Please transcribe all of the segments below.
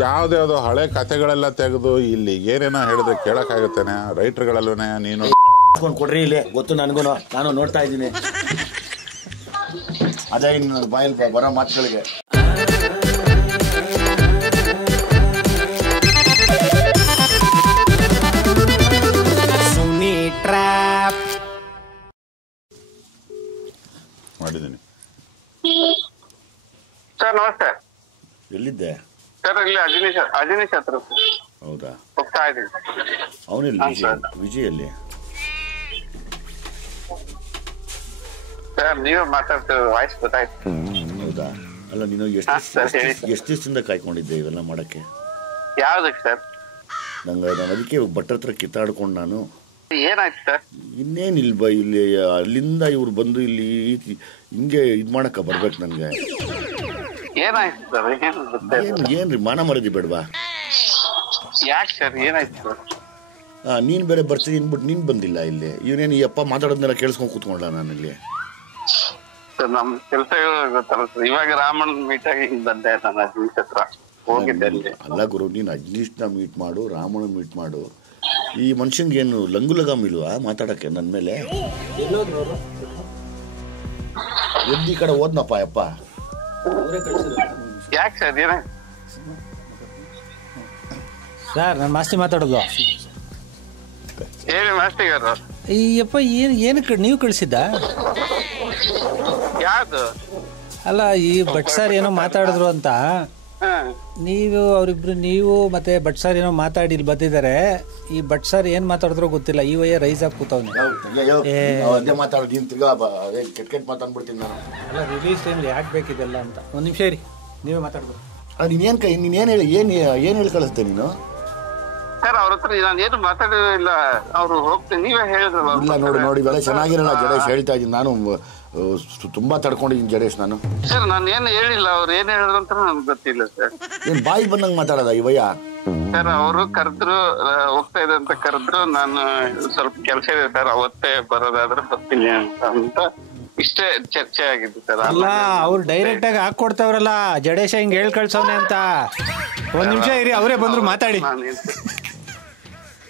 ಯಾವ್ದ್ಯಾವ್ದೋ ಹಳೆ ಕಥೆಗಳೆಲ್ಲ ತೆಗೆದು ಇಲ್ಲಿ ಏನೇನೋ ಹೇಳಿದ್ರೆ ಕೇಳಕ್ಕಾಗತ್ತೇನೆ? ರೈಟರ್ಗಳಲ್ವನೇ ನೀನು? ಕೊಡ್ರಿ ಇಲ್ಲಿ, ಗೊತ್ತು ನನಗೂ, ನಾನು ನೋಡ್ತಾ ಇದ್ದೀನಿ. ಅದೇ ಇನ್ನು ಬಾಯಲ್ಲಿ ಬರೋ ಮಾತುಗಳಿಗೆ. ಮಾಡಿದ್ದೀನಿ ಸರ್. ನಮಸ್ತೆ. ಎಲ್ಲಿದ್ದೆ ಸರ್? ಇಲ್ಲಿ ಅಜನೀಶ್ ಹತ್ರ. ಹೌದಾ? ಹೋಗ್ತಾ ಇದ್ದೀನಿ. ಅವನೆಲ್ಲಿ? ವಿಜಯಲ್ಲಿ? ಸರ್ ನೀವೇ ಮಾತಾಡ್ತೀವಿ, ವಾಯ್ಸ್ ಗೊತ್ತಾಯ್ತು. ಹೌದಾ? ಅಲ್ಲ, ನೀನು ಎಷ್ಟು ದಿವಸದಿಂದ ಕಾಯ್ಕೊಂಡಿದ್ದೆ ಇವೆಲ್ಲ ಮಾಡಕ್ಕೆ? ಯಾವ್ದಕ್ಕೆ ಸರ್? ನಾನು ಅದಕ್ಕೆ ಭಟ್ರ ಹತ್ರ ಕಿತ್ತಾಡ್ಕೊಂಡು ನಾನು. ಏನಾಯ್ತು ಸರ್? ಇನ್ನೇನಿಲ್ಲ, ಇಲ್ಲಿ ಅಲ್ಲಿಂದ ಇವ್ರು ಬಂದು ಇಲ್ಲಿ ಹಿಂಗೆ ಇದು ಮಾಡಕ್ಕ ಬರ್ಬೇಕು ನನಗೆ. ಏನಾಯ್ತು ಸರ್? ಏನ್ರಿ ಮಾನ ಮರದಿ ಬೇಡವಾ? ಯಾಕೆ ಸರ್, ಏನಾಯ್ತು ಸರ್? ನೀನು ಬೇರೆ ಬರ್ತೀನಿ ಅಂದ್ಬಿಟ್ಟು ನೀನು ಬಂದಿಲ್ಲ ಇಲ್ಲಿ. ಇವನೇನು ಈ ಅಪ್ಪ ಮಾತಾಡೋದನ್ನೆಲ್ಲ ಕೇಳಿಸ್ಕೊಂಡು ಕೂತ್ಕೊಂಡ ನಾನಲ್ಲಿ. ಸರ್ ನಮ್ ಕೆಲಸಗಳು ಗೊತ್ತಲ್ಲ ಸರ್. ಇವಾಗ ರಾಮನ್ ಮೀಟ್ ಆಗಿ ಬಂದೆ ನಾನು ಅಜನೀಶ್ ಹತ್ರ ಹೋಗಿದ್ದೆ ಅಲ್ಲಿ. ಅಲ್ಲ ಗುರು, ನೀನು ಅಜನೀಶ್ನ ಮೀಟ್ ಮಾಡು, ರಾಮನ ಮೀಟ್ ಮಾಡು. ಈ ಮನುಷ್ಯಂಗೆ ಏನು ಲಂಗು ಲಗಾಮ್ ಇಲ್ವಾ ಮಾತಾಡಕ್ಕೆ ನನ್ನ ಮೇಲೆ? ಎದ್ದು ಈ ಕಡೆ ಓದ್ನಪ್ಪ ಯಪ್ಪ. ಯಾಕೆ ಸರ್, ಏನಾಯ್ತು ಸರ್? ನಾನು ಮಾಸ್ತಿ ಮಾತಾಡೋದು. ಹೇಳಿ ಮಾಸ್ತಿಗಾರ. ಅಯ್ಯಪ್ಪ, ಏನಕ್ಕೆ ನೀವು ಕಳಿಸಿದ್ದ? ಯಾವ್ದು? ಅಲ್ಲ, ಈ ಭಟ್ ಸರ್ ಏನೋ ಮಾತಾಡಿದ್ರು ಅಂತ. ನೀವು ಅವರಿಬ್ರು, ನೀವು ಮತ್ತೆ ಭಟ್ ಸರ್ ಏನೋ ಮಾತಾಡಿ ಇಲ್ಲಿ ಬಂದಿದ್ದಾರೆ. ಈ ಭಟ್ ಸರ್ ಏನ್ ಮಾತಾಡಿದ್ರು ಗೊತ್ತಿಲ್ಲ, ಈ ವಯ್ಯ ರೈಸ್ ಆಗಿ ಕೂತವ್ನೆ. ಅಲ್ಲ, ರಿಲೀಸ್ ಟೈಮ್ ಯಾಕೆ ಬೇಕಿದೆಲ್ಲ ಅಂತ. ಒಂದ್ ನಿಮಿಷ ಇರಿ, ನೀವೇ ಮಾತಾಡ್ಬೋದು. ನೀನೇನು ಹೇಳಿ, ಏನು ಹೇಳಿ ಕಳಿಸ್ತೆ ನೀನು? ಸರ್ ಅವ್ರ ಹತ್ರ ನಾನು ಏನು ಮಾತಾಡಿಲ್ಲ. ಅವ್ರು ಹೋಗ್ತೀನಿ ನೀವೇ ಹೇಳಿದ್ರಲ್ಲ. ಇಲ್ಲ ನೋಡಿ ಇವೆಲ್ಲ ಚೆನ್ನಾಗಿರಲ್ಲ ಜಡೇಶ್, ಹೇಳ್ತಾ ಇದ್ದೀನಿ. ನಾನು ತುಂಬಾ ತಡ್ಕೊಂಡಿದ್ದೀನಿ ಜಡೇಶ್ ನಾನು. ಸರ್ ನಾನು ಏನು ಹೇಳಿಲ್ಲ, ಅವ್ರು ಏನ್ ಹೇಳಿದ್ರು ಅಂತ ನನ್ಗೆ ಗೊತ್ತಿಲ್ಲ ಸರ್. ಏನ್ ಬಾಯಿ ಬಂದಂಗೆ ಮಾತಾಡೋದ ಇವಯ್ಯ? ಸರ್ ಅವರು ಕರೆದ್ರು, ಹೋಗ್ತಾ ಇದೆ ಅಂತ ಕರೆದ್ರು. ನಾನು ಸ್ವಲ್ಪ ಕೆಲಸ ಇದೆ ಸರ್, ಅವತ್ತೇ ಬರೋದಾದ್ರೆ ಬರ್ತೀನಿ ಅಂತ ಇಷ್ಟೇ ಚರ್ಚೆ ಆಗಿದ್ದು ಸರ್. ಅಲ್ಲ, ಅವ್ರು ಡೈರೆಕ್ಟ್ ಆಗಿ ಹಾಕೊಡ್ತಾವ್ರಲ್ಲ, ಜಡೇಶ ಹಿಂಗ್ ಹೇಳ್ ಕಳ್ಸವ್ನೆ ಅಂತ. ಒಂದ್ ನಿಮಿಷ ಇರಿ, ಅವರೇ ಬಂದ್ರು ಮಾತಾಡಿ.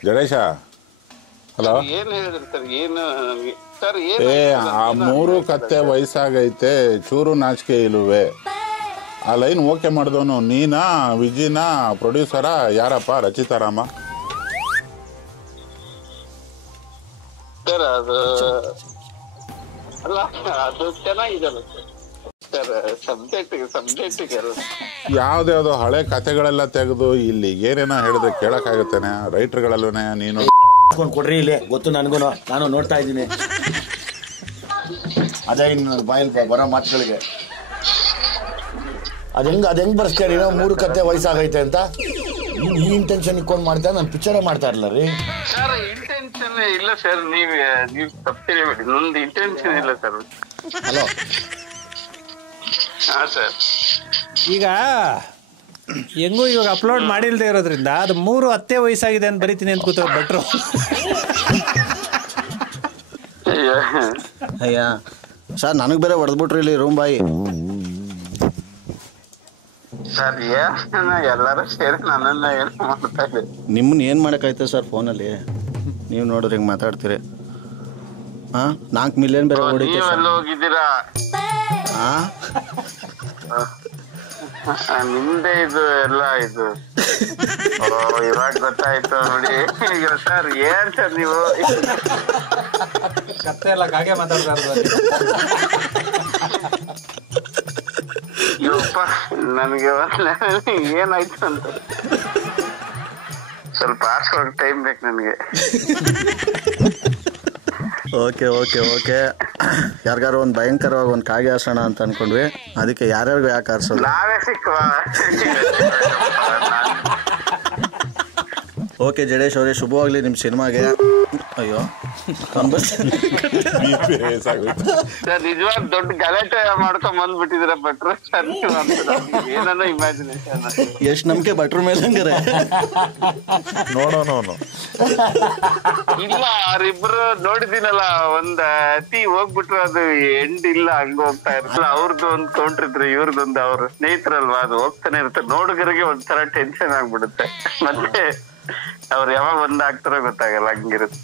ಜಡೇಶ, ಹಲೋ. ಏನ್ ಹೇಳಿದ್ರು ಸರ್? ಏನು ಸರ್? ಆ ಮೂರು ಕತ್ತೆ ವಯಸ್ಸಾಗೈತೆ, ಚೂರು ನಾಚಿಕೆ ಇಲ್ಲುವೆ. ಆ ಲೈನ್ ಓಕೆ ಮಾಡಿದವನು ನೀನಾ, ವಿಜಿನಾ, ಪ್ರೊಡ್ಯೂಸರ, ಯಾರಪ್ಪ? ರಚಿತಾರಾಮ ಸರ್? ಅದು ಅಲ್ಲ, ಅದು ಚೆನ್ನಾಗಿದೆಲ್ಲ ಸರ್. ಸಬ್ಜೆಕ್ಟಿಗೆ ಯಾವ್ದ್ಯಾವ್ದೋ ಹಳೆ ಕಥೆಗಳೆಲ್ಲ ತೆಗೆದು ಇಲ್ಲಿ ಏನೇನೋ ಹೇಳಿದ್ರೆ ಕೇಳಕ್ಕಾಗತ್ತೇನೆ? ರೈಟರ್ಗಳಲ್ವನೇ ನೀನು? ಕೊಡ್ರಿ ಇಲ್ಲಿ, ಗೊತ್ತು ನನಗೂ, ನಾನು ನೋಡ್ತಾ ಇದ್ದೀನಿ. ಅದೇ ಇನ್ನು ಬಾಯಲ್ಲಿ ಬರೋ ಮಾತುಗಳಿಗೆ. ಅದ್ ಹೆಂಗ್ ಬರ್ಸ್ತೀಯ ನೀನು? ಮೂರು ಕತ್ತೆ ವಯಸ್ಸಾಗೈತೆ ಅಂತ ಈ ಇಂಟೆನ್ಷನ್ ಇಟ್ಕೊಂಡು ಮಾಡ್ತಾ ನಾನು ಪಿಕ್ಚರೇ ಮಾಡ್ತಾ ಇರಲ್ಲ ರೀ ಸರ್. ಇಂಟೆನ್ಷನ್ ಇಲ್ಲ ಸರ್, ನೀವು ತಪ್ಪಿರಬೇಡಿ. ನಂದು ಇಂಟೆನ್ಷನ್ ಇಲ್ಲ ಸರ್. ಹಲೋ. ಹಾ ಸರ್. ಈಗ ಹೆಂಗೂ ಇವಾಗ ಅಪ್ಲೋಡ್ ಮಾಡಿಲ್ದೇ ಇರೋದ್ರಿಂದ ಅದು 3 ಹತ್ತೆ ವಯಸ್ಸಾಗಿದೆ ಅಂತ ಬರೀತೀನಿ ಅಂತ ಕೂತವ್ರು ಭಟ್ರು. ಅಯ್ಯ ಸರ್, ನನಗೆ ಬೇರೆ ಹೊಡೆದ್ಬಿಟ್ರಿ ಇಲ್ಲಿ ರೂಮ್ ಬಾಯಿ. ಸರ್ ಎಲ್ಲರೂ ಸೇರಿ ನನ್ನನ್ನ ಏನು ಮಾಡ್ತಾ ಇದೆ? ನಿಮ್ಮನ್ನ ಏನು ಮಾಡೋಕ್ಕಾಯ್ತದೆ ಸರ್ ಫೋನಲ್ಲಿ? ನೀವು ನೋಡಿದ್ರೆ ಹಿಂಗೆ ಮಾತಾಡ್ತೀರಿ. ಹಾಂ, 4 ಮಿಲಿಯನ್ ಬೇರೆ ಹೊಡಿತೀವಿ. ನೀವೆಲ್ಲ ಹೋಗಿದ್ದೀರಾ? ಹಾಂ, ನಿಮ್ದೇ ಇದು ಎಲ್ಲ ಇದು. ಇವಾಗ ಗೊತ್ತಾಯ್ತು ನೋಡಿ. ಈಗ ಸರ್ ಏನ್ ಸರ್ ನೀವು ಕತ್ತೆ ಎಲ್ಲ ಕಾಗೆ ಮಾತಾಡ್ತಾ ಇರೋದು. ಇವಪ್ಪ ನನಗೆ ಏನಾಯ್ತು ಅಂತ ಸ್ವಲ್ಪ ಆರ್ಸ್ಕೊಳಕ್ ಟೈಮ್ ಬೇಕು ನನಗೆ. Okay okay okay. ಯಾರಿಗಾರು ಒಂದು ಭಯಂಕರವಾಗಿ ಒಂದು ಕಾಗೆ ಆರ್ಸೋಣ ಅಂತ ಅನ್ಕೊಂಡ್ವಿ. ಅದಕ್ಕೆ ಯಾರ್ಯಾರಿಗೂ ಯಾಕೆ ಆರ್ಸೋದು? ನಾವೇ ಸಿಕ್ಕುವ. ಓಕೆ ಜಡೇಶ್ ಅವರೇ, ಶುಭವಾಗಲಿ ನಿಮ್ಮ ಸಿನಿಮಾಗೆ. ಅಯ್ಯೋ BP ರೇಸ್ ಆಗೋಯ್ತು. ಸರ್ ನಿಜವಾಗ್ ದೊಡ್ಡ ಗಲಾಟೆ ಮಾಡ್ಕೊಂಡ್ ಬಂದ್ಬಿಟ್ಟಿದ್ರ ಭಟ್ರು ಸರ್, ಏನೋ ಇಮ್ಯಾಜಿನೇಷನ್. ಎಷ್ಟು ನಂಬಿಕೆ ಭಟ್ರ ಮೇಲೆ ಹಂಗಾರೆ? ನೋಡೋಣ ಅವನು. ಇಲ್ಲ ಅವ್ರಿಬ್ರು ನೋಡಿದಿನಲ್ಲ, ಒಂದ್ ಅತಿ ಹೋಗ್ಬಿಟ್ರು ಅದು ಎಂಡ್ ಇಲ್ಲ, ಹಂಗ ಹೋಗ್ತಾ ಇರ್ತಲ್ಲ. ಅವ್ರದ್ದು ಒಂದ್ ಕೌಂಟ್ರಿದ್ರು, ಇವ್ರದೊಂದು, ಅವ್ರ ಸ್ನೇಹಿತರಲ್ವಾ, ಅದು ಹೋಗ್ತಾನೆ ಇರುತ್ತೆ. ನೋಡುಗರಿಗೆ ಒಂಥರ ಟೆನ್ಷನ್ ಆಗ್ಬಿಡುತ್ತೆ. ಮತ್ತೆ ಅವ್ರು ಯಾವಾಗ ಒಂದಾಗ್ತಾರೋ ಗೊತ್ತಾಗಲ್ಲ, ಹಂಗಿರುತ್ತೆ.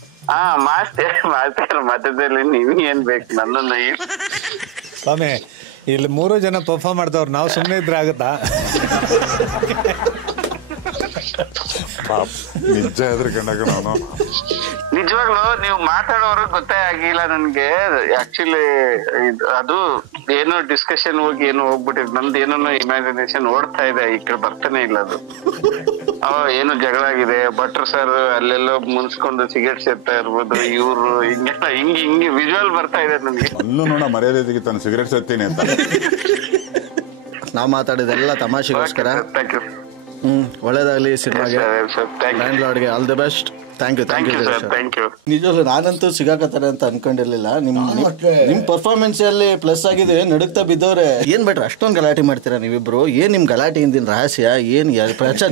ಮಾಸ್ಟರ್ ಮಧ್ಯದಲ್ಲಿ ನಿಮ್ಗೆ ಏನ್ ಬೇಕು, ನನ್ನನ್ನ ಸ್ವಾಮಿ ಇಲ್ಲಿ 3 ಜನ ಪರ್ಫಾರ್ಮ್ ಮಾಡ್ದವ್ರು, ನಾವು ಸುಮ್ಮನೆ ಇದ್ರೆ ಆಗುತ್ತಾ? ನಿಜ ಹೆದರ್ಕೊಂಡಾಗ ನಾನು ನಿಜವಾಗ್ಲು ನೀವು ಮಾತಾಡೋರು ಗೊತ್ತೇ ಆಗಿಲ್ಲ ನನ್ಗೆ. ಆಕ್ಚುಲಿ ಅದು ಏನೋ ಡಿಸ್ಕಷನ್ ಹೋಗಿ ಏನೋ ಹೋಗ್ಬಿಟ್ಟಿದ್, ನಮ್ದು ಏನೋ ಇಮ್ಯಾಜಿನೇಷನ್ ಓಡ್ತಾ ಇದೆ, ಈ ಕಡೆ ಬರ್ತಾನೆ ಇಲ್ಲ ಅದು. ಏನು ಜಗಳ ಆಗಿದೆ, ಭಟ್ರು ಸರ್ ಅಲ್ಲೆಲ್ಲೋ ಮುನ್ಸ್ಕೊಂಡು ಸಿಗರೇಟ್ ಸೇರ್ತಾ ಇರ್ಬೋದು, ಇವ್ರು ಹಿಂಗೆಲ್ಲ ಹಿಂಗೆ ವಿಜುವಲ್ ಬರ್ತಾ ಇದೆ ನನ್ಗೆ. ಅಲ್ಲೂ ನೋಡ ಮರ್ಯಾದೆ ತೆಗಿತಾನೆ, ಸಿಗರೇಟ್ ಸೇರ್ತೀನಿ ಅಂತ. ನಾವು ಮಾತಾಡಿದೆಲ್ಲ ತಮಾಷೆಗೋಸ್ಕರ. Thank you. ಒಳ್ಳೇದಾಗ್ಲಿ ಸಿನಿಮಾಗೆ, ಥ್ಯಾಂಕ್ ಲ್ಯಾಂಡ್ ಲಾರ್ಡ್ಗೆ all the best. Thank you sir, thank you. ನಿಜವಲ್ಲ ನಾನಂತೂ ಸಿಗಾಕತ್ತಾರೆ ಅಂತ ಅನ್ಕೊಂಡಿರ್ಲಿಲ್ಲ. ನಿಮ್ ಪರ್ಫಾರ್ಮೆನ್ಸ್ ಅಲ್ಲಿ ಪ್ಲಸ್ ಆಗಿದೆ, ನಡುಕ್ತಾ ಬಿದ್ದವ್ರೆ. ಏನ್ ಬಿಟ್ರೆ ಅಷ್ಟೊಂದು ಗಲಾಟೆ ಮಾಡ್ತೀರಾ ನೀವಿಬ್ರು? ಏನ್ ನಿಮ್ ಗಲಾಟೆ ಹಿಂದಿನ ರಹಸ್ಯ ಏನ್?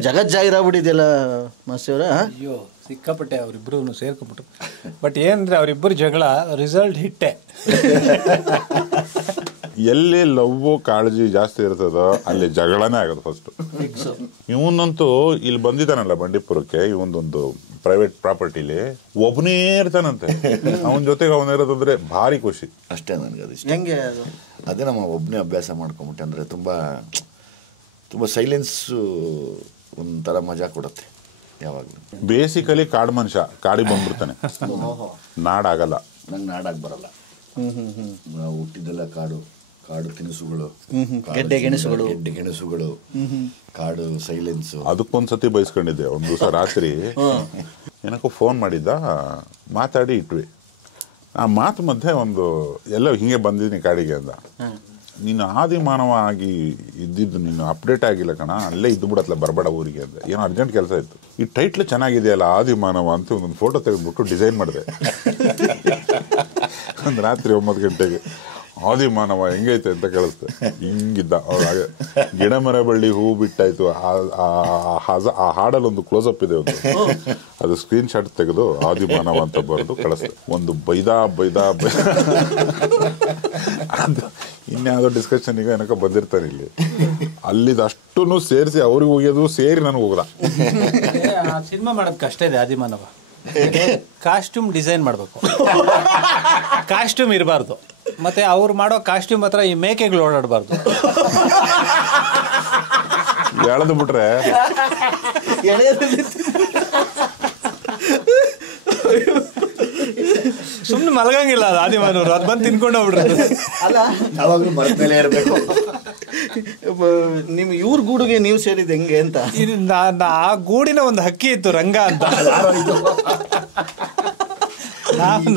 ಜಗಜ್ಜಾಗಿರಾಗ್ಬಿಟ್ಟಿದೆಯಲ್ಲ ಮಾಸ್ತಿಯವ್ರ. ಅಯ್ಯೋ ಸಿಕ್ಕಾಪಟ್ಟೆ ಅವರಿಬ್ರು ಸೇರ್ಕೊಂಡ್ಬಿಟ್ರು. ಬಟ್ ಏನಂದ್ರೆ ಅವರಿಬ್ಬರು ಜಗಳ ರಿಸಲ್ಟ್ ಹಿಟ್ಟೆ. ಎಲ್ಲಿ ಲವ್ ಕಾಳಜಿ ಜಾಸ್ತಿ ಇರ್ತದೋ ಅಲ್ಲಿ ಜಗಳನೇ ಆಗೋದು ಫಸ್ಟ್. ಇವನಂತೂ ಇಲ್ಲಿ ಬಂದಿದ್ದಾನಲ್ಲ ಬಂಡೀಪುರಕ್ಕೆ, ಇವನದೊಂದು ಪ್ರೈವೇಟ್ ಪ್ರಾಪರ್ಟಿಲಿ ಒಬ್ಬನೇ ಇರ್ತಾನಂತೆ. ಅವನ ಜೊತೆಗೆ ಅವನಿರೋದಂದ್ರೆ ಭಾರಿ ಖುಷಿ. ಅಷ್ಟೇ ನನಗೆ ಅದು ಇಷ್ಟ. ಹೆಂಗೆ ಅದು? ಅದೇ ನಮ್ಮ ಒಬ್ಬನೇ ಅಭ್ಯಾಸ ಮಾಡ್ಕೊಂಬಿಟ್ಟೆ. ಅಂದರೆ ತುಂಬ ತುಂಬ ಸೈಲೆನ್ಸು ಒಂಥರ ಮಜಾ ಕೊಡುತ್ತೆ ಯಾವಾಗಲೂ. ಬೇಸಿಕಲಿ ಕಾಡು ಮನುಷ್ಯ, ಕಾಡಿಗೆ ಬಂದ್ಬಿಡ್ತಾನೆ, ನಾಡಾಗಲ್ಲ. ನಂಗೆ ನಾಡಾಗಿ ಬರಲ್ಲ. ನಾವು ಹುಟ್ಟಿದ್ದೆಲ್ಲ ಕಾಡು, ಕಾಡು ತಿನಿಸುಗಳು, ಗೆಡ್ಡೆ ಗೆಣಸುಗಳು, ಕಾಡು ಸೈಲೆನ್ಸು. ಅದಕ್ಕೊಂದ್ಸತಿ ಬಯಸ್ಕೊಂಡಿದ್ದೆ. ಒಂದು ದಿವಸ ರಾತ್ರಿ ಏನಕ್ಕೂ ಫೋನ್ ಮಾಡಿದ್ದ, ಮಾತಾಡಿ ಇಟ್ವಿ. ಆ ಮಾತು ಮಧ್ಯೆ ಒಂದು ಎಲ್ಲೋ ಹಿಂಗೆ ಬಂದಿದ್ದೀನಿ ಕಾಡಿಗೆ ಅಂದ. ನೀನು ಆದಿ ಮಾನವ ಆಗಿ ಇದ್ದಿದ್ದು, ನೀನು ಅಪ್ಡೇಟ್ ಆಗಿಲ್ಲ ಕಣ, ಅಲ್ಲೇ ಇದ್ದು ಬಿಡತ್ಲ, ಬರಬೇಡ ಊರಿಗೆ ಅಂದೆ. ಏನೋ ಅರ್ಜೆಂಟ್ ಕೆಲಸ ಇತ್ತು. ಈ ಟೈಟ್ಲ್ ಚೆನ್ನಾಗಿದೆಯಲ್ಲ ಆದಿ ಮಾನವ ಅಂತ ಒಂದೊಂದು ಫೋಟೋ ತೆಗೆದ್ಬಿಟ್ಟು ಡಿಸೈನ್ ಮಾಡಿದೆ. ಒಂದು ರಾತ್ರಿ 9 ಗಂಟೆಗೆ ಆದಿ ಮಾನವ ಹೆಂಗೈತೆ ಅಂತ ಕೇಳಿಸ್ತೆ. ಹಿಂಗಿದ್ದ ಅವ್ರು. ಹಾಗೆ ಗಿಡ ಮರ ಬಳ್ಳಿ ಹೂ ಬಿಟ್ಟಾಯ್ತು. ಆ ಹಾಡಲ್ಲೊಂದು ಕ್ಲೋಸಪ್ ಇದೆ, ಒಂದು ಅದು ಸ್ಕ್ರೀನ್ ಶಾಟ್ ತೆಗೆದು ಆದಿ ಮಾನವ ಅಂತ ಬರೆದು ಕಳಿಸ್ತೆ. ಒಂದು ಬೈದಾ ಅದು ಇನ್ಯಾವುದೋ ಡಿಸ್ಕಷನ್ ಈಗ ಏನಕ್ಕ ಬಂದಿರ್ತಾನೆ ಇಲ್ಲಿ. ಅಲ್ಲಿದು ಅಷ್ಟೂ ಸೇರಿಸಿ ಅವ್ರಿಗೆ ಹೋಗ್ಯೋದು ಸೇರಿ ನನಗೆ ಹೋಗ್ದ. ಸಿನಿಮಾ ಮಾಡೋದು ಕಷ್ಟ ಇದೆ. ಆದಿಮಾನವ ಕಾಸ್ಟ್ಯೂಮ್ ಡಿಸೈನ್ ಮಾಡಬೇಕು, ಕಾಸ್ಟ್ಯೂಮ್ ಇರಬಾರ್ದು, ಮತ್ತೆ ಅವ್ರು ಮಾಡೋ ಕಾಸ್ಟ್ಯೂಮ್ ಹತ್ರ ಈ ಮೇಕೆಗಳು ಓಡಾಡಬಾರ್ದು. ಎಳೆದು ಬಿಟ್ರೆ ಸುಮ್ಮನೆ ಮಲಗಂಗಿಲ್ಲ ಅದು ಆದಿಮಾನವರು. ಅದು ಬಂದು ತಿನ್ಕೊಂಡು ಹೋಗ್ಬಿಡ್ರೆ ಅಲ್ಲ, ಯಾವಾಗಲೂ ಮರದ ಮೇಲೆ ಇರಬೇಕು. ನಿಮ್ ಇವ್ರ ಗೂಡುಗೆ ನೀವು ಸೇರಿದ ಹೆಂಗೆ ಅಂತ. ಆ ಗೂಡಿನ ಒಂದು ಹಕ್ಕಿ ಇತ್ತು, ರಂಗ ಅಂತ.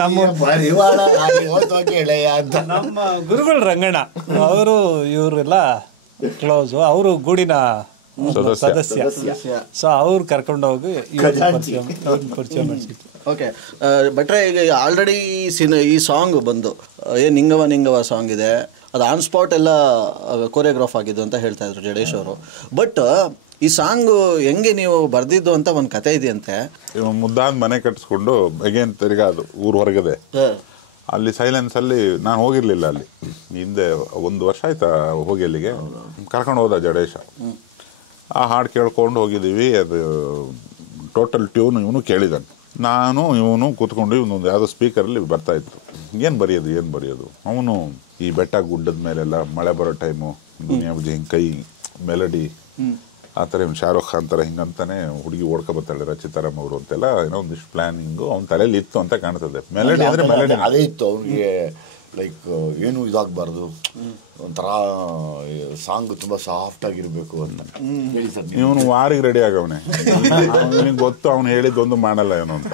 ನಮ್ಮ ಗುರುಗಳು ರಂಗಣ್ಣ ಅವರು, ಇವರೆಲ್ಲ ಕ್ಲೋಸು. ಅವರು ಗೂಡಿನ ಸದಸ್ಯ. ಸೊ ಅವ್ರು ಕರ್ಕೊಂಡೋಗಿ ಪರಿಚಯ ಮಾಡಿಸಿದ್ರು. ಓಕೆ ಭಟ್ರೆ, ಈಗ ಆಲ್ರೆಡಿ ಈ ಸಾಂಗ್ ಬಂದು ನಿಂಗವ ಸಾಂಗ್ ಇದೆ, ಅದು ಆನ್ ಸ್ಪಾಟ್ ಎಲ್ಲ ಕೊರಿಯೋಗ್ರಾಫ್ ಆಗಿದ್ದು ಅಂತ ಹೇಳ್ತಾ ಇದ್ರು ಜಡೇಶ್ ಅವರು. ಬಟ್ ಈ ಸಾಂಗ್ ಹೆಂಗೆ ನೀವು ಬರ್ದಿದ್ದು ಅಂತ ಒಂದು ಕತೆ ಇದೆಯಂತೆ. ಮುದ್ದಾದ ಮನೆ ಕಟ್ಟಿಸ್ಕೊಂಡು ಅಗೇನ್ ತಿರ್ಗಾ ಅದು ಊರು ಹೊರಗದೆ ಅಲ್ಲಿ ಸೈಲೆನ್ಸ್ ಅಲ್ಲಿ ನಾನು ಹೋಗಿರ್ಲಿಲ್ಲ. ಅಲ್ಲಿ ಹಿಂದೆ 1 ವರ್ಷ ಆಯ್ತಾ ಹೋಗಿ ಅಲ್ಲಿಗೆ ಕರ್ಕೊಂಡು ಹೋದ ಜಡೇಶ. ಆ ಹಾಡು ಕೇಳ್ಕೊಂಡು ಹೋಗಿದ್ದೀವಿ. ಅದು ಟೋಟಲ್ ಟ್ಯೂನ್ ಇವನು ಕೇಳಿದಾನೆ. ನಾನು ಇವನು ಕೂತ್ಕೊಂಡು ಇವನೊಂದು ಯಾವುದೋ ಸ್ಪೀಕರಲ್ಲಿ ಬರ್ತಾ ಇತ್ತು. ಏನು ಬರೆಯೋದು ಅವನು ಈ ಬೆಟ್ಟ ಗುಡ್ಡದ ಮೇಲೆಲ್ಲ ಮಳೆ ಬರೋ ಟೈಮು, ದುನಿಯಾ ಬುಜಿ ಹಿಂಗೆ ಕೈ ಮೆಲಡಿ ಆ ಥರ ಇವ್ನು ಶಾರುಖ್ ಖಾನ್ ಥರ ಹಿಂಗಂತಾನೆ ಹುಡುಗಿ ಓಡ್ಕೊ ಬರ್ತಾಳೆ ರಚಿತಾರಾಮ್ ಅವರು ಅಂತೆಲ್ಲ ಏನೋ ಒಂದಿಷ್ಟು ಪ್ಲಾನಿಂಗು ಅವ್ನ ತಲೆಯಲ್ಲಿ ಇತ್ತು ಅಂತ ಕಾಣ್ತದೆ. ಮೆಲಡಿ ಅಂದರೆ ಮೆಲಡಿ ಅದೇ ಇತ್ತು ಅವ್ನಿಗೆ. ಲೈಕ್ ಏನು ಇದಾಗಬಾರ್ದು, ಒಂಥರ ಸಾಂಗ್ ತುಂಬ ಸಾಫ್ಟ್ ಆಗಿರಬೇಕು ಅಂತ ಹೇಳಿ ಸರ್. ಇವನು ವಾರಿಗೆ ರೆಡಿ ಆಗವನೆ. ಅವನಿಗೆ ಗೊತ್ತು ಅವನು ಹೇಳಿದ್ದೊಂದು ಮಾಡಲ್ಲ ಏನೋ ಅಂತ.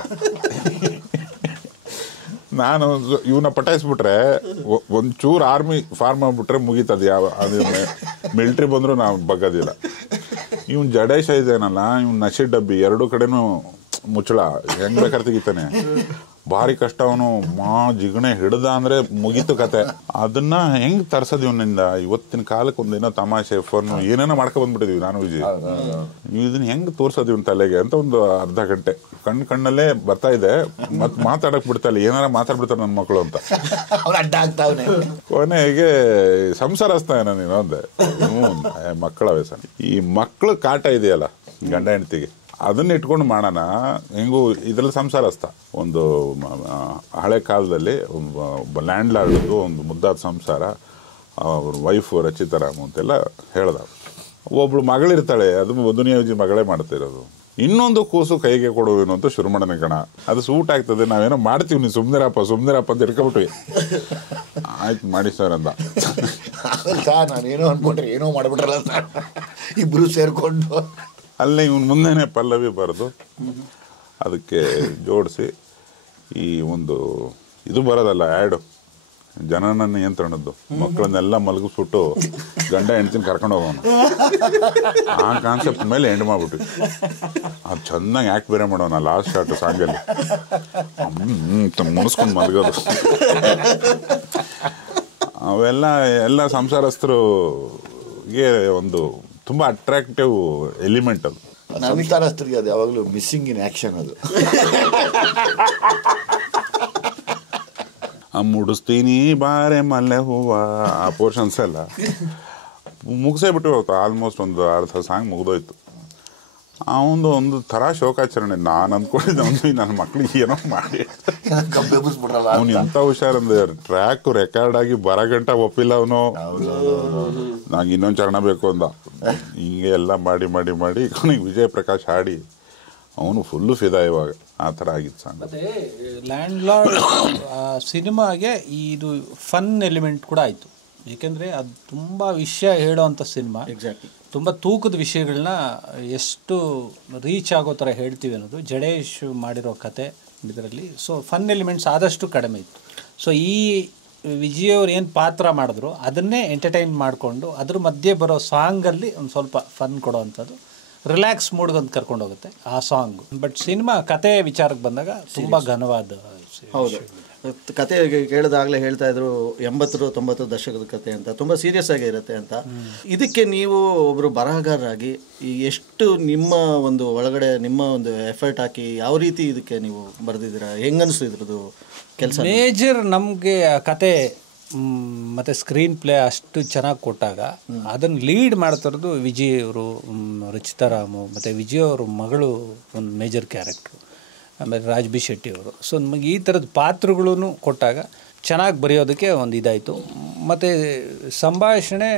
ನಾನು ಇವನ್ನ ಪಟಾಯಿಸ್ಬಿಟ್ರೆ, ಒಂಚೂರು ಆರ್ಮಿ ಫಾರ್ಮ್ ಆಗ್ಬಿಟ್ರೆ ಮುಗೀತದ. ಅದು ಮಿಲ್ಟ್ರಿ ಬಂದರೂ ನಾವು ಬಗ್ಗೋದಿಲ್ಲ. ಇವನು ಜಡೇಶ ಇದೇನಲ್ಲ, ಇವ್ನು ನಶಿ ಡಬ್ಬಿ 2 ಕಡೆನೂ ಮುಚ್ಚಳ ಹೆಂಗ್ ಬೇಕಾದ್ರೆ ತೆಗಿತಾನೆ. ಭಾರಿ ಕಷ್ಟ. ಅವನು ಜಿಗಣೆ ಹಿಡ್ದ ಅಂದ್ರೆ ಮುಗೀತು ಕತೆ. ಅದನ್ನ ಹೆಂಗ್ ತರ್ಸೋದು ಇವನಿಂದ? ಇವತ್ತಿನ ಕಾಲಕ್ಕೆ ಒಂದೇನೋ ತಮಾಷೆ ಫೋನ್ ಏನೇನೋ ಮಾಡ್ಕೊ ಬಂದ್ಬಿಟ್ಟಿದೀವಿ ನಾನು ವಿಜಯ್. ಇದನ್ನ ಹೆಂಗ್ ತೋರ್ಸೋದು ಇವನ್ ತಲೆಗೆ ಅಂತ ಒಂದು ಅರ್ಧ ಗಂಟೆ ಕಣ್ಣಲ್ಲೇ ಬರ್ತಾ ಇದೆ. ಮತ್ ಮಾತಾಡಕ್ ಬಿಡ್ತಾ ಏನಾರ ಮಾತಾಡ್ಬಿಡ್ತಾರೆ ನನ್ನ ಮಕ್ಕಳು ಅಂತ ಅಡ್ಡ ಆಗ್ತಾವನೆ. ಕೊನೆಗೆ ಸಂಸಾರಸ್ತಾನ ನೀನು ಅಂದೆ. ಮಕ್ಕಳ ವ್ಯಸನ. ಈ ಮಕ್ಕಳು ಕಾಟ ಇದೆಯಲ್ಲ ಗಂಡ ಹೆಂಡತಿಗೆ, ಅದನ್ನ ಇಟ್ಕೊಂಡು ಮಾಡೋಣ ಹೆಂಗು ಇದ್ರಲ್ಲಿ ಸಂಸಾರಸ್ಥ. ಒಂದು ಹಳೆ ಕಾಲದಲ್ಲಿ ಲ್ಯಾಂಡ್ ಲಾರ್ಡ್ದು ಒಂದು ಮುದ್ದಾದ ಸಂಸಾರ, ಅವ್ರ ವೈಫ್ ರಚಿತಾರಾಮ್ ಅಂತೆಲ್ಲ ಹೇಳ್ದ. ಒಬ್ಳು ಮಗಳಿರ್ತಾಳೆ, ಅದು ದುನಿಯಾಜಿ ಮಗಳೇ ಮಾಡ್ತಿರೋದು. ಇನ್ನೊಂದು ಕೂಸು ಕೈಗೆ ಕೊಡುವೇನು ಅಂತ ಶುರು ಮಾಡೋಣ ಕಣ. ಅದು ಸೂಟ್ ಆಗ್ತದೆ, ನಾವೇನೋ ಮಾಡ್ತೀವಿ, ನೀವು ಸುಮ್ನಿರಪ್ಪ ಅಂತ ಇಟ್ಕೊಬಿಟ್ವಿ. ಆಯ್ತು ಮಾಡಿ ಸರ್ ಅಂದ. ಸರ್ ನಾನೇನೋ ಅನ್ಕೊಂಡ್ರೆ ಏನೋ ಮಾಡ್ಬಿಟ್ರಲ್ಲ ಸರ್, ಇಬ್ರು ಸೇರ್ಕೊಂಡು. ಅಲ್ಲೇ ಇವನ್ ಮುಂದೆನೆ ಪಲ್ಲವಿ ಬರೆದು ಅದಕ್ಕೆ ಜೋಡಿಸಿ ಈ ಒಂದು ಇದು ಬರೋದಲ್ಲ ಆ್ಯಡು, ಜನನ ನಿಯಂತ್ರಣದ್ದು. ಮಕ್ಕಳನ್ನೆಲ್ಲ ಮಲಗಿಸ್ಬಿಟ್ಟು ಗಂಡ ಹೆಂಡ್ತಿನ ಕರ್ಕೊಂಡು ಹೋಗೋನು. ಆ ಕಾನ್ಸೆಪ್ಟ್ ಮೇಲೆ ಎಂಡ್ ಮಾಡ್ಬಿಟ್ವಿ. ಅದು ಚೆನ್ನಾಗಿ ಆ್ಯಕ್ಟ್ ಬೇರೆ ಮಾಡೋಣ ಲಾಸ್ಟ್ ಶಾರ್ಟ್ ಸಾಂಗಲ್ಲಿ ಮುನಿಸ್ಕೊಂಡು ಮಲಗೋದು. ಎಲ್ಲ ಸಂಸಾರಸ್ಥರಿಗೆ ಒಂದು ತುಂಬ ಅಟ್ರಾಕ್ಟಿವ್ ಎಲಿಮೆಂಟ್ ಅದು. ಸಂಸಾರಸ್ಥರಿಗೆ ಅದು ಯಾವಾಗಲೂ ಮಿಸ್ಸಿಂಗ್ ಇನ್ ಆ್ಯಕ್ಷನ್ ಅದು. ಮುಡಿಸ್ತೀನಿ ಬಾರೆ ಮಲ್ಲೆ ಹೂವ ಆ ಪೋರ್ಷನ್ಸ್ ಎಲ್ಲ ಮುಗಿಸೇ ಬಿಟ್ಟು ಆಲ್ಮೋಸ್ಟ್ ಒಂದು ಅರ್ಧ ಸಾಂಗ್ ಮುಗಿದೋಯ್ತು. ಅವನು ಒಂದು ಥರ ಶೋಕಾಚರಣೆ. ನಾನು ಅಂದ್ಕೊಂಡಿದ್ದೆ ಅವನು ನನ್ನ ಮಕ್ಳಿಗೆ ಏನೋ ಮಾಡಿ ಅವನು ಎಂಥ ಹುಷಾರಂದ್ರೆ ಟ್ರ್ಯಾಕ್ ರೆಕಾರ್ಡ್ ಆಗಿ ಬರಗಂಟ ಒಪ್ಪಿಲ್ಲ ಅವನು. ನಂಗೆ ಇನ್ನೊಂದು ಚರಣ ಬೇಕು ಅಂದ. ಹಿಂಗೆ ಎಲ್ಲ ಮಾಡಿ ಮಾಡಿ ಮಾಡಿ ಕೊನೆಗೆ ವಿಜಯ್ ಪ್ರಕಾಶ್ ಹಾಡಿ ಅವನು ಫುಲ್ಲು ಫಿದಾ. ಇವಾಗ ಆ ಥರ ಆಗಿತ್ತು ಸಾಂಗ್. ಮತ್ತೆ ಲ್ಯಾಂಡ್ ಲಾರ್ಡ್ ಸಿನಿಮಾಗೆ ಇದು ಫನ್ ಎಲಿಮೆಂಟ್ ಕೂಡ ಆಯಿತು. ಏಕೆಂದರೆ ಅದು ತುಂಬ ವಿಷಯ ಹೇಳೋವಂಥ ಸಿನಿಮಾ. ಎಕ್ಸಾಕ್ಟ್ಲಿ. ತುಂಬ ತೂಕದ ವಿಷಯಗಳನ್ನ ಎಷ್ಟು ರೀಚ್ ಆಗೋ ಥರ ಹೇಳ್ತೀವಿ ಅನ್ನೋದು ಜಡೇಶ್ ಮಾಡಿರೋ ಕತೆ ಇದರಲ್ಲಿ. ಸೊ ಫನ್ ಎಲಿಮೆಂಟ್ಸ್ ಆದಷ್ಟು ಕಡಿಮೆ ಇತ್ತು. ಸೊ ಈ ವಿಜಯ್ ಅವ್ರು ಏನು ಪಾತ್ರ ಮಾಡಿದ್ರು ಅದನ್ನೇ ಎಂಟರ್ಟೈನ್ ಮಾಡಿಕೊಂಡು ಅದ್ರ ಮಧ್ಯೆ ಬರೋ ಸಾಂಗಲ್ಲಿ ಒಂದು ಸ್ವಲ್ಪ ಫನ್ ಕೊಡೋವಂಥದ್ದು, ರಿಲ್ಯಾಕ್ಸ್ ಮೂಡ್ಗೊಂದು ಕರ್ಕೊಂಡು ಹೋಗುತ್ತೆ ಆ ಸಾಂಗ್. ಬಟ್ ಸಿನಿಮಾ ಕತೆ ವಿಚಾರಕ್ಕೆ ಬಂದಾಗ ತುಂಬ ಘನವಾದ. ಹೌದು, ಕತೆ ಕೇಳಿದಾಗಲೇ ಹೇಳ್ತಾ ಇದ್ರು 80-90 ದಶಕದ ಕತೆ ಅಂತ, ತುಂಬ ಸೀರಿಯಸ್ ಆಗೇ ಇರುತ್ತೆ ಅಂತ. ಇದಕ್ಕೆ ನೀವು ಒಬ್ಬರು ಬರಹಗಾರರಾಗಿ ಎಷ್ಟು ನಿಮ್ಮ ಒಂದು ಒಳಗಡೆ ನಿಮ್ಮ ಒಂದು ಎಫರ್ಟ್ ಹಾಕಿ ಯಾವ ರೀತಿ ಇದಕ್ಕೆ ನೀವು ಬರೆದಿದ್ದೀರಾ? ಹೆಂಗನ್ನಿಸ್ತು ಇದ್ರದ್ದು ಕೆಲಸ? ಮೇಜರ್ ನಮಗೆ ಕತೆ ಮತ್ತು ಸ್ಕ್ರೀನ್ ಪ್ಲೇ ಅಷ್ಟು ಚೆನ್ನಾಗಿ ಕೊಟ್ಟಾಗ ಅದನ್ನು ಲೀಡ್ ಮಾಡ್ತಿರೋದು ವಿಜಯ್ ಅವರು, ರಚಿತಾರಾಮು ಮತ್ತು ವಿಜಯ್ ಅವ್ರ ಮಗಳು ಒಂದು ಮೇಜರ್ ಕ್ಯಾರೆಕ್ಟ್ರು, ಆಮೇಲೆ ರಾಜ್ ಬಿ ಶೆಟ್ಟಿ ಅವರು. ಸೊ ನಮಗೆ ಈ ಥರದ ಪಾತ್ರಗಳೂ ಕೊಟ್ಟಾಗ ಚೆನ್ನಾಗಿ ಬರೆಯೋದಕ್ಕೆ ಒಂದು ಇದಾಯಿತು. ಮತ್ತು ಸಂಭಾಷಣೆ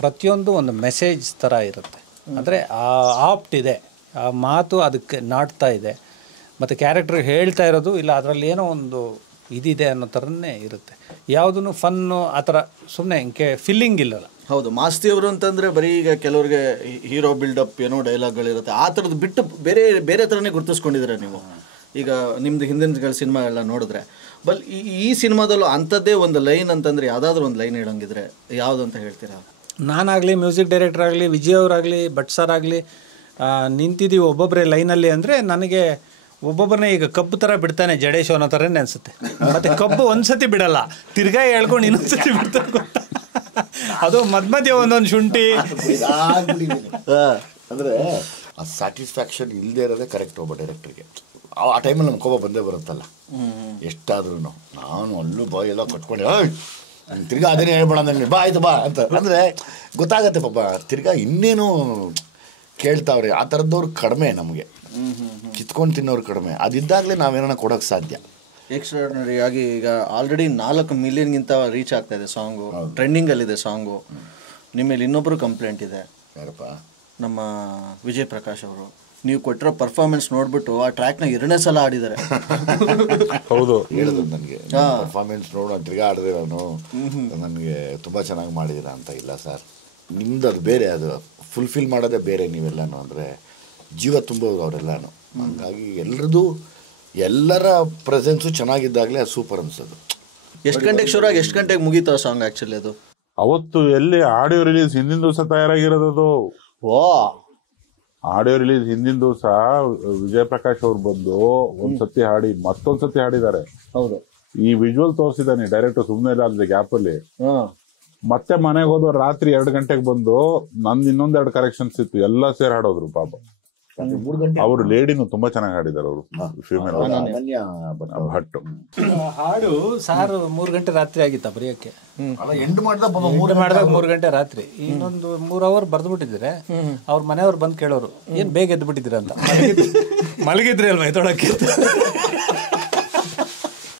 ಪ್ರತಿಯೊಂದು ಒಂದು ಮೆಸೇಜ್ ಥರ ಇರುತ್ತೆ. ಅಂದರೆ ಆಪ್ಟ್ ಇದೆ, ಆ ಮಾತು ಅದಕ್ಕೆ ನಾಟ್ತಾ ಇದೆ, ಮತ್ತು ಕ್ಯಾರೆಕ್ಟರ್ ಹೇಳ್ತಾ ಇರೋದು ಇಲ್ಲ ಅದರಲ್ಲಿ ಏನೋ ಒಂದು ಇದಿದೆ ಅನ್ನೋ ಥರನೇ ಇರುತ್ತೆ. ಯಾವುದೂ ಫನ್ನು ಆ ಥರ ಸುಮ್ಮನೆ ಹಿಂಗೆ ಫೀಲಿಂಗ್ ಇಲ್ಲಲ್ಲ. ಹೌದು, ಮಾಸ್ತಿ ಅವರು ಅಂತಂದರೆ ಬರೀ ಈಗ ಕೆಲವ್ರಿಗೆ ಹೀರೋ ಬಿಲ್ಡಪ್ ಏನೋ ಡೈಲಾಗ್ಗಳಿರುತ್ತೆ, ಆ ಥರದ್ದು ಬಿಟ್ಟು ಬೇರೆ ಬೇರೆ ಥರನೇ ಗುರುತಿಸ್ಕೊಂಡಿದ್ದೀರ ನೀವು. ಈಗ ನಿಮ್ಮದು ಹಿಂದಿನ ಸಿನಿಮಾಗಳನ್ನ ನೋಡಿದ್ರೆ ಈ ಸಿನಿಮಾದಲ್ಲೂ ಅಂಥದ್ದೇ ಒಂದು ಲೈನ್ ಅಂತಂದರೆ ಯಾವುದಾದ್ರೂ ಒಂದು ಲೈನ್ ಹೇಳೋಂಗಿದ್ರೆ ಯಾವುದು ಅಂತ ಹೇಳ್ತೀರಾ? ನಾನಾಗಲಿ, ಮ್ಯೂಸಿಕ್ ಡೈರೆಕ್ಟರ್ ಆಗಲಿ, ವಿಜಯ್ ಅವರಾಗಲಿ, ಭಟ್ ಸರ್ ಆಗಲಿ ನಿಂತಿದ್ದೀವಿ ಒಬ್ಬೊಬ್ಬರೇ ಲೈನಲ್ಲಿ ಅಂದರೆ ನನಗೆ ಒಬ್ಬೊಬ್ಬರನ್ನೇ ಈಗ ಕಬ್ಬು ಥರ ಬಿಡ್ತಾನೆ ಜಡೇಶ್ ಅನ್ನೋ ಥರನೇ ಅನಿಸುತ್ತೆ. ಮತ್ತು ಕಬ್ಬು ಒಂದ್ಸತಿ ಬಿಡಲ್ಲ, ತಿರ್ಗಾ ಹೇಳ್ಕೊಂಡು ಇನ್ನೊಂದ್ಸತಿ ಬಿಡ್ತಾನೆ ಗೊತ್ತಾ. ಅದು ಮಧ್ಯ ಒಂದೊಂದು ಶುಂಠಿ ಅಂದರೆ ಆ ಸ್ಯಾಟಿಸ್ಫ್ಯಾಕ್ಷನ್ ಇಲ್ಲದೆ ಇರೋದೇ ಕರೆಕ್ಟ್ ಒಬ್ಬ ಡೈರೆಕ್ಟ್ರಿಗೆ. ಆ ಟೈಮಲ್ಲಿ ನಮ್ಮ ಕೋಪ ಬಂದೇ ಬರುತ್ತಲ್ಲ ಎಷ್ಟಾದ್ರೂ. ನಾನು ಅಲ್ಲೂ ಬಾಯ್ ಎಲ್ಲ ಕಟ್ಕೊಂಡೆ ತಿರ್ಗಾ ಅದೇನೇ ಹೇಳ್ಬೇಡ ನನಗೆ ಬಾ ಆಯ್ತು ಬಾ ಅಂತ ಅಂದರೆ ಗೊತ್ತಾಗತ್ತೆ ಪಾಪ. ತಿರ್ಗಾ ಇನ್ನೇನು ಕೇಳ್ತಾವ್ರೆ ಆ ಥರದ್ದವ್ರು ಕಡಿಮೆ, ನಮಗೆ ಕಿತ್ಕೊಂಡು ತಿನ್ನೋರು ಕಡಿಮೆ. ಅದಿದ್ದಾಗಲೇ ನಾವೇನ ಕೊಡೋಕ್ಕೆ ಸಾಧ್ಯ. ಎಕ್ಸ್ಟ್ರಾರ್ಡಿನರಿ ಆಗಿ ಈಗ ಆಲ್ರೆಡಿ 4 ಮಿಲಿಯನ್ಗಿಂತ ರೀಚ್ ಆಗ್ತಾ ಇದೆ ಸಾಂಗು, ಟ್ರೆಂಡಿಂಗಲ್ಲಿದೆ ಸಾಂಗು. ನಿಮ್ಮ ಮೇಲೆ ಇನ್ನೊಬ್ಬರು ಕಂಪ್ಲೇಂಟ್ ಇದೆ. ಯಾರಪ್ಪ? ನಮ್ಮ ವಿಜಯ್ ಪ್ರಕಾಶ್ ಅವರು. ನೀವು ಕೊಟ್ಟಿರೋ ಪರ್ಫಾರ್ಮೆನ್ಸ್ ನೋಡ್ಬಿಟ್ಟು ಆ ಟ್ರ್ಯಾಕ್ನ 2ನೇ ಸಲ ಆಡಿದ್ದಾರೆ. ಹೌದು, ಹೇಳಿದ್ರು ನನಗೆ ಪರ್ಫಾರ್ಮೆನ್ಸ್ ನೋಡು ತಿರ್ಗಾ ಆಡಿದೆ ನಾನು, ನನಗೆ ತುಂಬ ಚೆನ್ನಾಗಿ ಮಾಡಿದ್ದೀರಾ ಅಂತ. ಇಲ್ಲ ಸರ್, ನಿಮ್ದು ಅದು ಬೇರೆ, ಅದು ಫುಲ್ಫಿಲ್ ಮಾಡೋದೇ ಬೇರೆ. ನೀವೆಲ್ಲನೂ ಅಂದರೆ ಜೀವ ತುಂಬೋದು ಅವರೆಲ್ಲನೂ. ಹಾಗಾಗಿ ಎಲ್ಲರ ಪ್ರೆಸೆನ್ಸು ಚೆನ್ನಾಗಿದ್ದಾಗಲೇ ಅದು ಸೂಪರ್ ಅನ್ಸೋದು. ಎಷ್ಟು ಗಂಟೆಗೆ ಶುರು ಆಗಿ ಎಷ್ಟು ಗಂಟೆಗೆ ಮುಗೀತು ಆ ಸಾಂಗ್? ಆ್ಯಕ್ಚುಲಿ ಅದು ಅವತ್ತು ಎಲ್ಲಿ ಆಡಿಯೋ ರಿಲೀಸ್ ಹಿಂದಿನ ದಿವಸ ತಯಾರಾಗಿರೋದು. ಓ ಆಡಿಯೋ ರಿಲೀಸ್ ಹಿಂದಿನ ದಿವಸ ವಿಜಯ್ ಪ್ರಕಾಶ್ ಅವ್ರು ಬಂದು ಒಂದ್ಸತಿ ಹಾಡಿ ಮತ್ತೊಂದ್ಸತಿ ಹಾಡಿದ್ದಾರೆ. ಹೌದು. ಈ ವಿಜುವಲ್ ತೋರಿಸಿದಾನೆ ಡೈರೆಕ್ಟರ್ ಸುಮ್ಮನೆ ಇಲ್ಲ ಅಂದ್ರೆ ಗ್ಯಾಪ್ ಅಲ್ಲಿ. ಮತ್ತೆ ಮನೆಗೆ ಹೋದೋ ರಾತ್ರಿ 2 ಗಂಟೆಗೆ ಬಂದು ನಂದು ಇನ್ನೊಂದೆರಡು ಕರೆಕ್ಷನ್ಸ್ ಇತ್ತು, ಎಲ್ಲ ಸೇರಿ ಹಾಡೋದ್ರು ಪಾಪ. 3 ಗಂಟೆ ಅವರು ಲೇಡಿನೂ ತುಂಬಾ ಚೆನ್ನಾಗಿ ಹಾಡಿದಾರೆ ಅವರು, ಫೀಮೇಲ್ ಅನನ್ಯ ಭಟ್. ಹಾಡು ಸಾರು 3 ಗಂಟೆ ರಾತ್ರಿ ಆಗಿತ್ತ ಬರೆಯಕ್ಕೆ. ಎಂಡ್ ಮಾಡಿದಾಗ 3 ಗಂಟೆ ರಾತ್ರಿ. ಇನ್ನೊಂದು 3 ಅವರ್ ಬರ್ದ್ಬಿಟ್ಟಿದ್ರೆ ಅವ್ರ ಮನೆಯವ್ರು ಬಂದು ಕೇಳೋರು, ಏನ್ ಬೇಗ ಎದ್ದು ಬಿಟ್ಟಿದ್ದೀರ ಅಂತ. ಮಲಗಿದ್ರಿ ಅಲ್ವಾ ಎದ್ದೊಳಕ್ಕೆ.